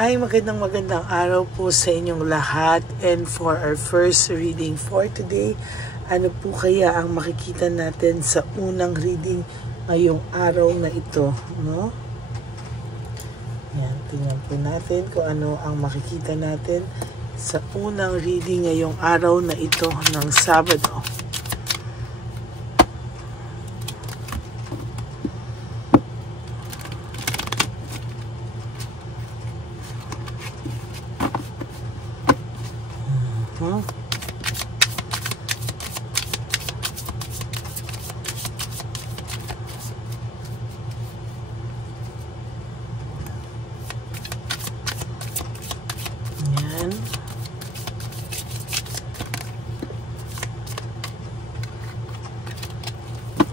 Hi, magandang araw po sa inyong lahat, and for our first reading for today, ano po kaya ang makikita natin sa unang reading ngayong araw na ito, no? Yan, tingnan po natin kung ano ang makikita natin sa unang reading ngayong araw na ito ng Sabado. Yan.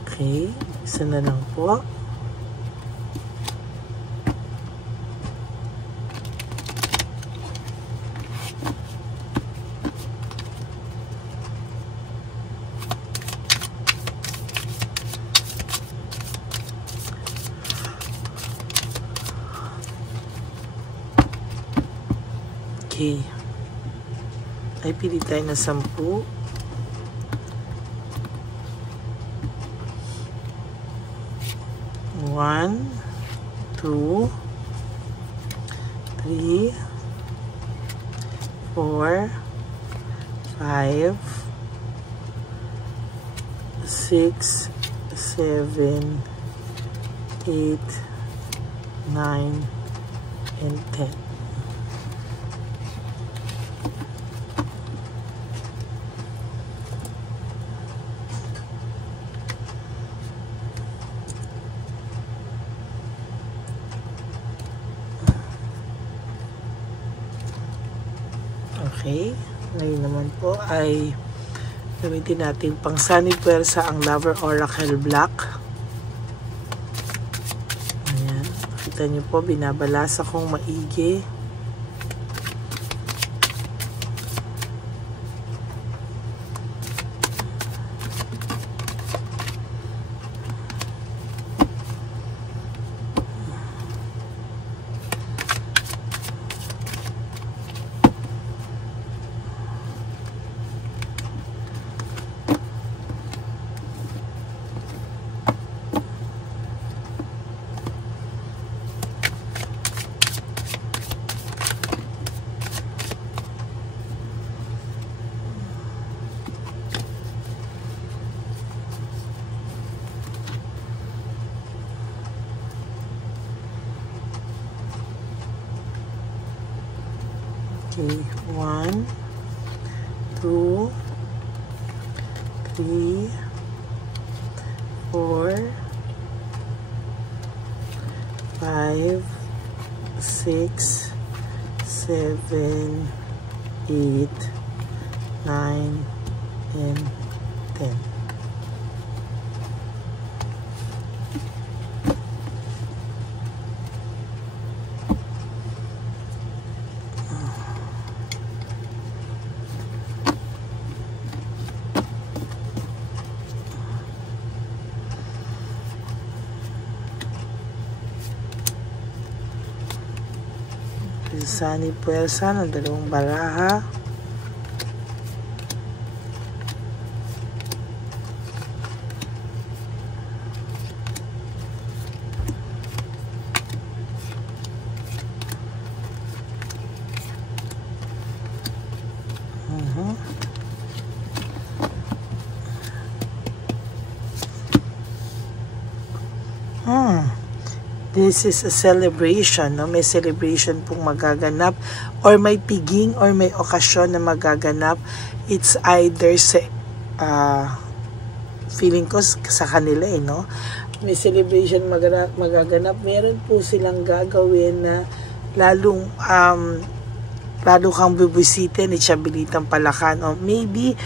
Okay, isa na lang po. Okay. Ay, pili tayo na 10. 1, 2, 3, 4, 5, 6, 7, 8, 9, and 10. Okay, ngayon naman po ay gamitin natin pang Sunny Puwersa ang Lover Oracle Black. Ayan, nakita nyo po, binabalasa kong maigi. Okay, 1, 2, 3, 4, 5, 6, 7, 8, 9, and 10. Sunny Puwersa ng 2 baraha. This is a celebration, no? May celebration pong magaganap, or may piging, or may okasyon na magaganap. It's either sa feeling ko sa kanila, no? May celebration magaganap. Meron po silang gagawin na lalo kang bubisitin, itsabilitang palakan, o maybe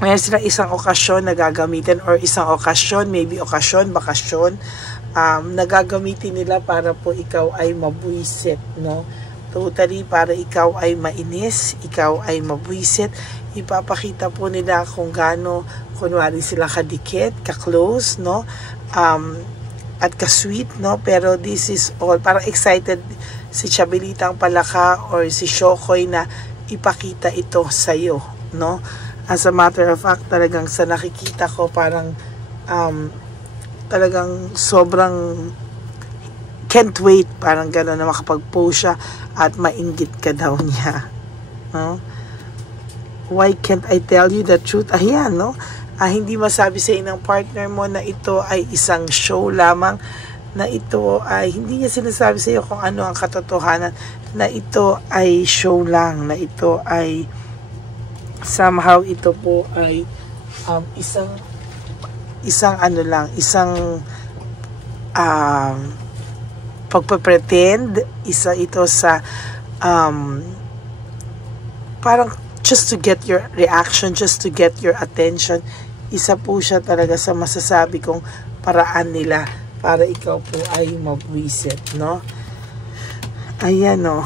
may silang isang okasyon na gagamitin, or isang okasyon, maybe okasyon, bakasyon, nagagamitin nila para po ikaw ay mabuisit, no? Totally, para ikaw ay mainis, ikaw ay mabuisit. Ipapakita po nila kung gaano, kunwari sila kadikit, ka-close, no? at ka-sweet, no? Pero this is all, parang excited si Chabelitang Palaka or si Shokoy na ipakita ito sa'yo, no? As a matter of fact, talagang sa nakikita ko, parang talagang sobrang can't wait, parang gano'n na makapag-post siya at mainggit ka daw niya, no? Why can't I tell you the truth? Ayan, no? Hindi masabi sa ng partner mo na ito ay isang show lamang, na ito ay hindi niya sinasabi sa iyo kung ano ang katotohanan, na ito ay show lang, na ito ay somehow ito po ay isang ano lang, isang pagpe-pretend, isa ito sa parang just to get your reaction, just to get your attention. Isa po siya talaga sa masasabi kong paraan nila para ikaw po ay mabwisit, no? Ayan, no?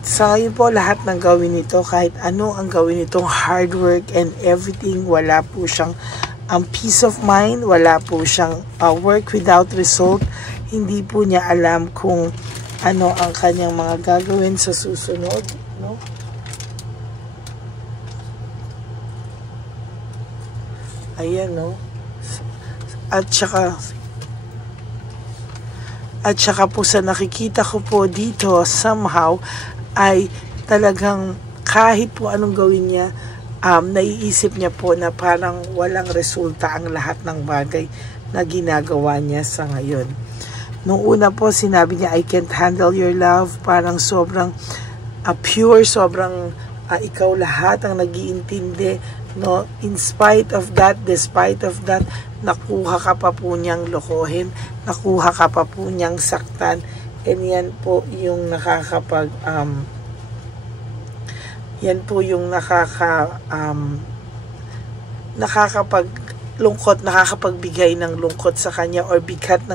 Sa ngayon po, lahat ng gawin nito, kahit ano ang gawin nitong hard work and everything, wala po siyang peace of mind, wala po siyang work without result. Hindi po niya alam kung ano ang kanyang mga gagawin sa susunod, no? Ayan, no? At saka po sa nakikita ko po dito, somehow, ay talagang kahit po anong gawin niya, naiisip niya po na parang walang resulta ang lahat ng bagay na ginagawa niya sa ngayon. Nung una po, sinabi niya, I can't handle your love. Parang sobrang pure, sobrang ikaw lahat ang nag-iintindi. No, in spite of that, despite of that, nakuha ka pa po niyang lokohin, nakuha ka pa po niyang saktan, and yan po yung nakakapagbigay ng lungkot sa kanya, or bigat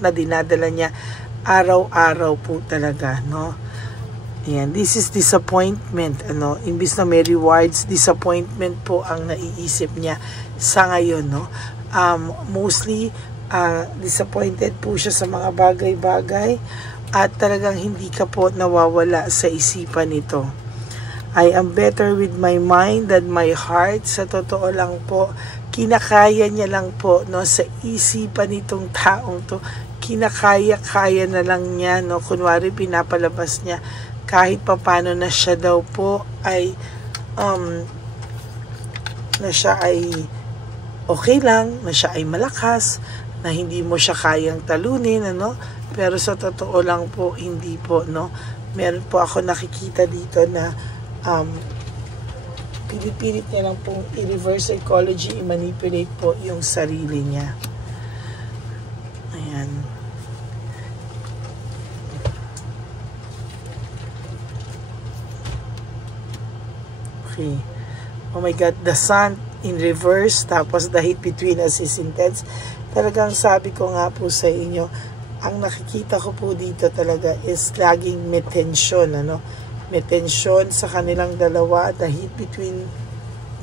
na dinadala niya araw-araw po talaga, no? Ayan, this is disappointment, ano, imbis na may rewards, disappointment po ang naiisip niya sa ngayon, no? Mostly, disappointed po siya sa mga bagay-bagay, at talagang hindi ka po nawawala sa isipan nito. I am better with my mind than my heart. Sa totoo lang po, kinakaya niya lang po, no, sa isipan nitong taong to, kinakaya-kaya na lang niya, no? Kunwari pinapalabas niya kahit papano na siya daw po ay na siya ay okay lang, na siya ay malakas, na hindi mo siya kayang talunin, ano? Pero sa totoo lang po, hindi po, no? Meron po ako nakikita dito na pinipilit niya lang pong i-reverse psychology, i-manipulate po yung sarili niya. Ayan. Okay. Oh my God, the sun in reverse, tapos the heat between us is intense. Talagang sabi ko nga po sa inyo, ang nakikita ko po dito talaga is laging may tension, ano? May tension sa kanilang dalawa. The heat between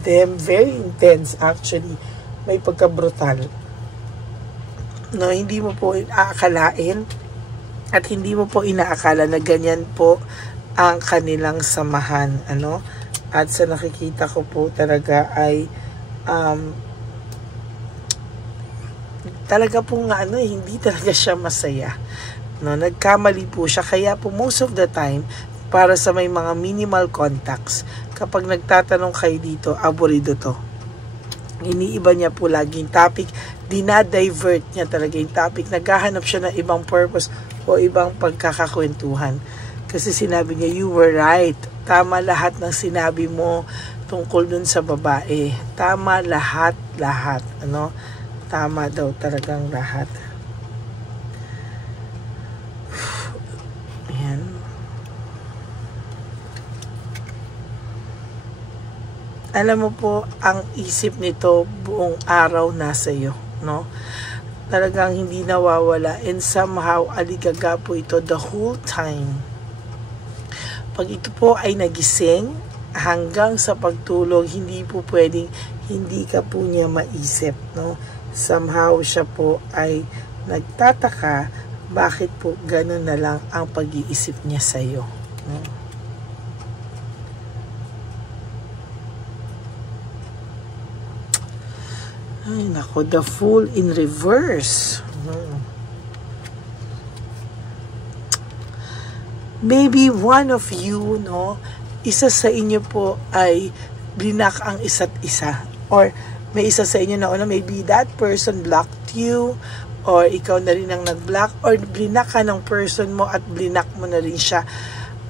them, very intense actually. May pagka-brutal. No, hindi mo po aakalain at hindi mo po inaakala na ganyan po ang kanilang samahan, ano? At sa nakikita ko po talaga ay talaga pong hindi talaga siya masaya. No, nagkamali po siya. Kaya po most of the time, para sa may mga minimal contacts, kapag nagtatanong kayo dito, aburido to. Iniiba niya po laging topic, dinadivert niya talaga yung topic, naghahanap siya ng ibang purpose o ibang pagkakakwentuhan. Kasi sinabi niya, you were right. Tama lahat ng sinabi mo tungkol dun sa babae. Tama lahat. Ano? Tama daw talagang lahat. Ayan. Alam mo po, ang isip nito buong araw nasa iyo, no? Talagang hindi nawawala, and somehow aligaga po ito the whole time. Pag ito po ay nagising hanggang sa pagtulog, hindi po pwedeng hindi ka po niya maisip, no? somehow siya po ay nagtataka bakit po ganun na lang ang pag-iisip niya sa'yo. No? Ay, nako, the Fool in reverse. Maybe one of you, no, isa sa inyo po ay blinak ang isa't isa. Or may isa sa inyo na maybe that person blocked you, or ikaw na rin ang nag-block, or blinak ka ng person mo at blinak mo na rin siya.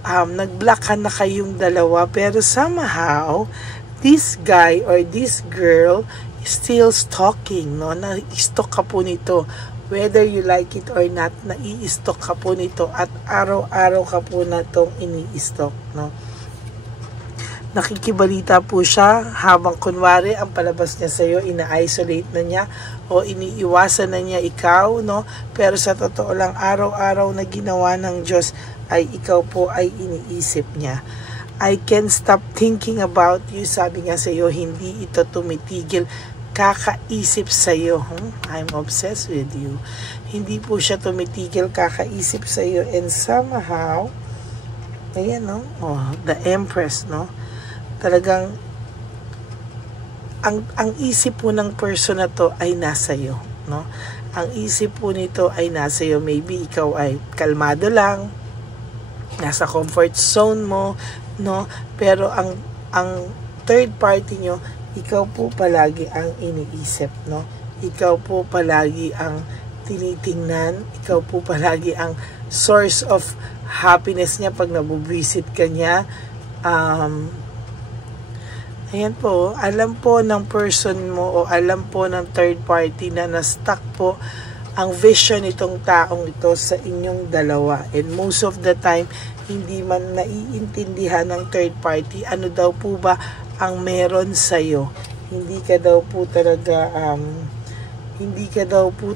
Nag-block ka na kayong dalawa, pero somehow, this guy or this girl still stalking, no? Na-stalk ka po nito. Whether you like it or not, nai-stalk ka po nito at araw-araw ka po na itong ini-stalk, no? Nakikibalita po siya habang kunwari ang palabas niya sa'yo, ina-isolate na niya o iniiwasan na niya ikaw, no? Pero sa totoo lang, araw-araw na ginawa ng Diyos ay ikaw po ay iniisip niya. I can't stop thinking about you, sabi nga sa'yo, hindi ito tumitigil kakaisip sa'yo. I'm obsessed with you. Hindi po siya tumitigil kakaisip sa'yo, and somehow, ayan, no? Oh, the Empress, no? Talagang ang isip po ng person na to ay nasa iyo, no? Ang isip po nito ay nasa iyo. Maybe ikaw ay kalmado lang, nasa comfort zone mo, no? Pero ang third party nyo, ikaw po palagi ang iniisip, no? Ikaw po palagi ang tinitingnan, ikaw po palagi ang source of happiness niya pag nabubisit ka niya. Ayan po, alam po ng person mo o alam po ng third party na na-stuck po ang vision nitong taong ito sa inyong dalawa. And most of the time, hindi man naiintindihan ng third party ano daw po ba ang meron sa'yo. Hindi ka daw po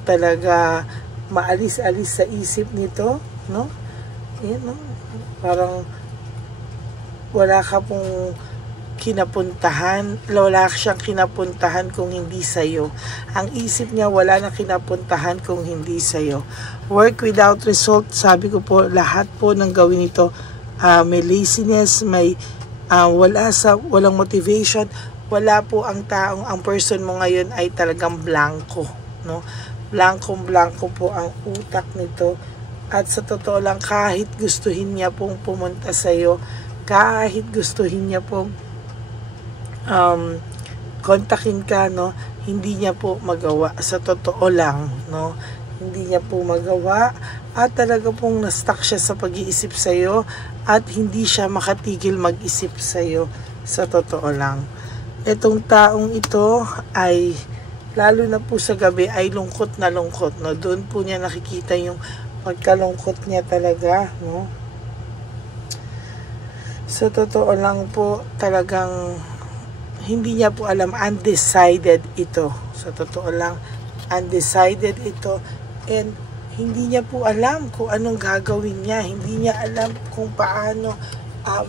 talaga maalis-alis sa isip nito, no? Ayan, no? Parang wala ka pong wala siyang kinapuntahan kung hindi sa'yo. Ang isip niya wala na kinapuntahan kung hindi sa'yo. Work without result, sabi ko po, lahat po ng gawin ito, may laziness, may walang motivation, wala po ang person mo ngayon ay talagang blanco, no? Blankong-blanco po ang utak nito, at sa totoo lang, kahit gustuhin niya pong pumunta sa'yo, kahit gustuhin niya pong kontakin ka, no, hindi niya po magawa. Sa totoo lang, no, hindi niya po magawa, at talaga pong na-stuck siya sa pag-iisip sa'yo, at hindi siya makatigil mag-isip sa'yo. Sa totoo lang, itong taong ito ay lalo na po sa gabi ay lungkot na lungkot, no. Doon po niya nakikita yung pagkalungkot niya talaga, no. Sa totoo lang po, talagang hindi niya po alam, undecided ito. Sa totoo lang, undecided ito, and hindi niya po alam kung anong gagawin niya. Hindi niya alam kung paano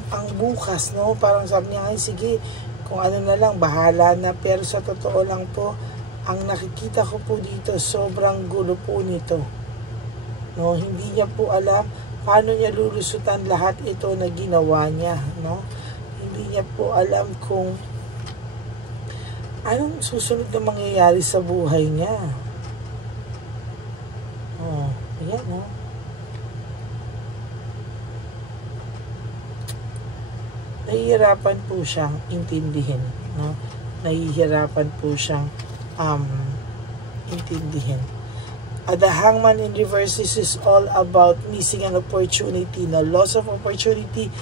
ang bukas, no? Parang sabi niya, sige, kung ano na lang, bahala na. Pero sa totoo lang po, ang nakikita ko po dito, sobrang gulo po nito, no? Hindi niya po alam paano niya lulusutan lahat ito na ginawa niya, no? Hindi niya po alam kung anong susunod na mangyayari sa buhay niya. Oh, ayan, no? Nahihirapan po siyang intindihin, no? Nahihirapan po siyang intindihin. The Hangman in reverse, this is all about missing an opportunity, na loss of opportunity,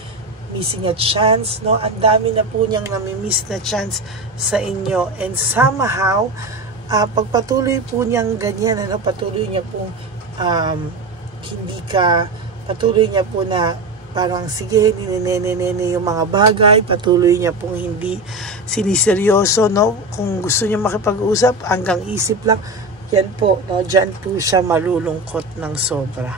missing a chance, no? Ang dami na po niyang namimiss na chance sa inyo, and somehow pagpatuloy po niyang ganyan, ano, patuloy niya po patuloy niya po na parang sige, ninenene yung mga bagay, patuloy niya pong hindi siniseryoso, no? Kung gusto niya makipag-usap, hanggang isip lang, yan po, no? Diyan po siya malulungkot ng sobra,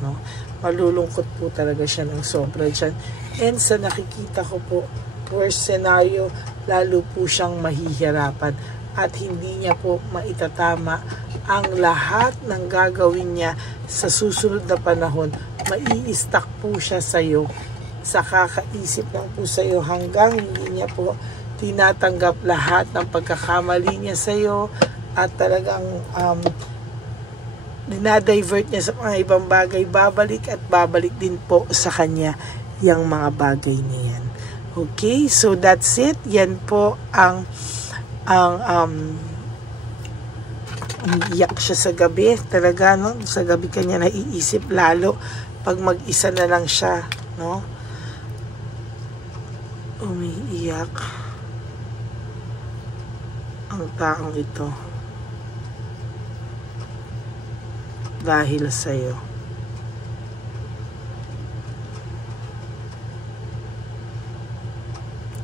no? Malulungkot po talaga siya ng sobra dyan. And sa nakikita ko po, worst scenario, lalo po siyang mahihirapan. at hindi niya po maitatama ang lahat ng gagawin niya sa susunod na panahon. Mai-stack po siya sa iyo, sa kakaisip lang po sa iyo hanggang hindi niya po tinatanggap lahat ng pagkakamali niya sa iyo at talagang dinadivert niya sa mga ibang bagay. Babalik at babalik din po sa kanya yung mga bagay niyan. Okay, so that's it. Yan po ang umiiyak siya sa gabi. Talaga, no? Sa gabi kanya naiisip lalo pag mag-isa na lang siya, no? Umiiyak ang taong ito dahil sa'yo.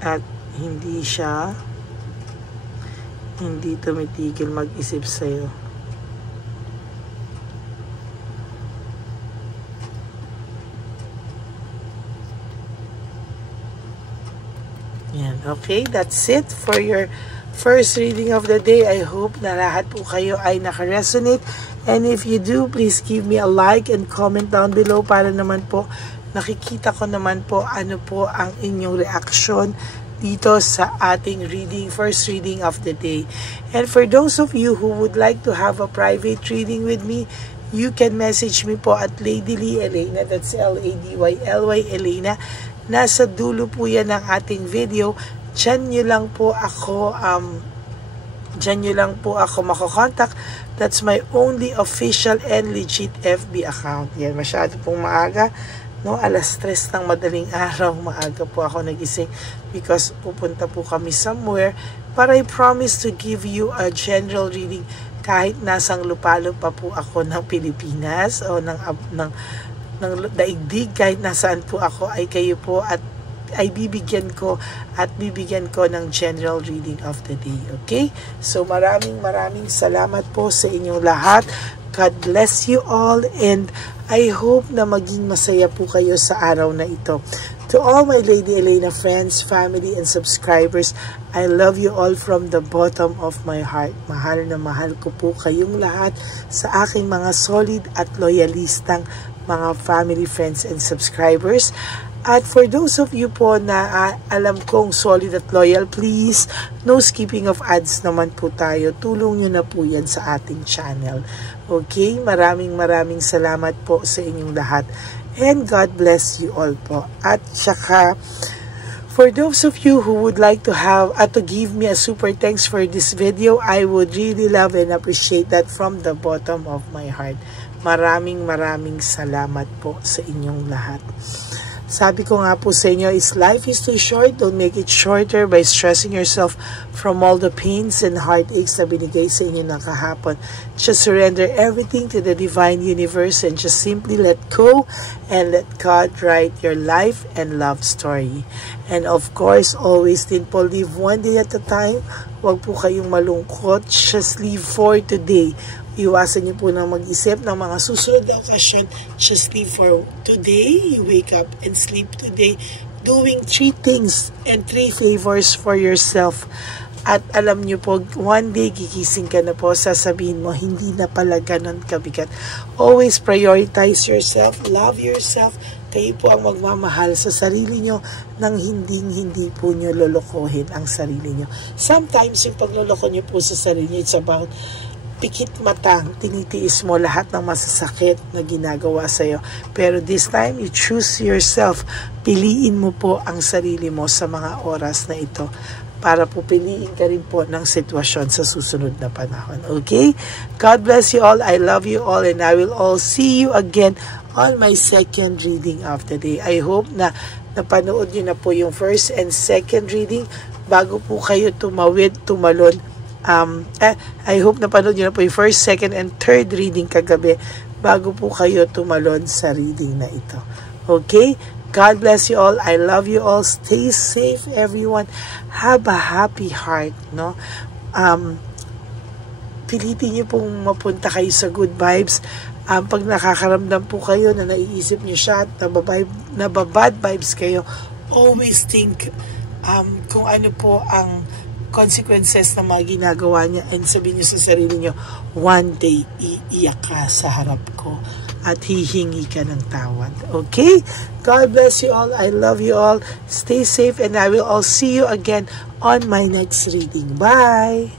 At hindi tumitigil mag-isip sa'yo. Yan, okay, that's it for your first reading of the day. I hope na lahat po kayo ay naka-resonate. And if you do, please give me a like and comment down below para naman po nakikita ko naman po ano po ang inyong reaksyon dito sa ating first reading of the day. And for those of you who would like to have a private reading with me, you can message me po at Lady Lee Elena, that's LADYLY Elena. Nasa dulo po yan ng ating video. Diyan nyo lang po ako makokontak. That's my only official and legit FB account. Yan, masyado pong maaga. No, alas 3 ng madaling araw, maaga po ako nagising because pupunta po kami somewhere. But I promise to give you a general reading kahit nasang lupalo pa po ako ng Pilipinas o ng daigdig, kahit nasaan po ako ay kayo po at ay bibigyan ko ng general reading of the day. Okay? So maraming salamat po sa inyong lahat. God bless you all and I hope na maging masaya po kayo sa araw na ito. To all my Lady Elena friends, family, and subscribers, I love you all from the bottom of my heart. Mahal na mahal ko po kayong lahat sa aking mga solid at loyalistang mga family, friends, and subscribers. At for those of you po na alam kong solid at loyal, please, no skipping of ads naman po tayo. Tulong nyo na po yan sa ating channel. Okay? Maraming salamat po sa inyong lahat. And God bless you all po. At saka, for those of you who would like to have to give me a super thanks for this video, I would really love and appreciate that from the bottom of my heart. Maraming salamat po sa inyong lahat. Sabi ko nga po sa inyo is life is too short. Don't make it shorter by stressing yourself from all the pains and heartaches na binigay sa inyo ng kahapon. Just surrender everything to the divine universe and just simply let go and let God write your life and love story. And of course, always din po live one day at a time. Huwag po kayong malungkot. Just live for today. Iwasan niyo po na mag-isip ng mga susunod na okasyon. Just live for today. You wake up and sleep today. Doing 3 things and 3 favors for yourself. At alam niyo po, one day gigising ka na po, sasabihin mo, hindi na pala ganun kabigat. Always prioritize yourself. Love yourself. Kayo po ang magmamahal sa sarili nyo nang hindi po nyo lolokohin ang sarili nyo. Sometimes yung pagloloko nyo po sa sarili nyo, it's about pikit matang, tinitiis mo lahat ng masasakit na ginagawa sa'yo. Pero this time, you choose yourself. Piliin mo po ang sarili mo sa mga oras na ito para po piliin ka rin po ng sitwasyon sa susunod na panahon. Okay? God bless you all. I love you all and I will all see you again on my second reading of the day. I hope na napanood nyo na po yung first and second reading bago po kayo tumalon. I hope napanood nyo na po yung first, second, and third reading kagabi bago po kayo tumalon sa reading na ito. Okay? God bless you all. I love you all. Stay safe, everyone. Have a happy heart, no? Pilitin nyo pong mapunta kayo sa good vibes. Pag nakakaramdam po kayo na naiisip nyo siya at nababad vibes kayo, always think kung ano po ang consequences ng mga ginagawa niya, and sabihin niyo sa sarili niyo, one day, iiyak ka sa harap ko at hihingi ka ng tawad. Okay? God bless you all. I love you all. Stay safe, and I will all see you again on my next reading. Bye!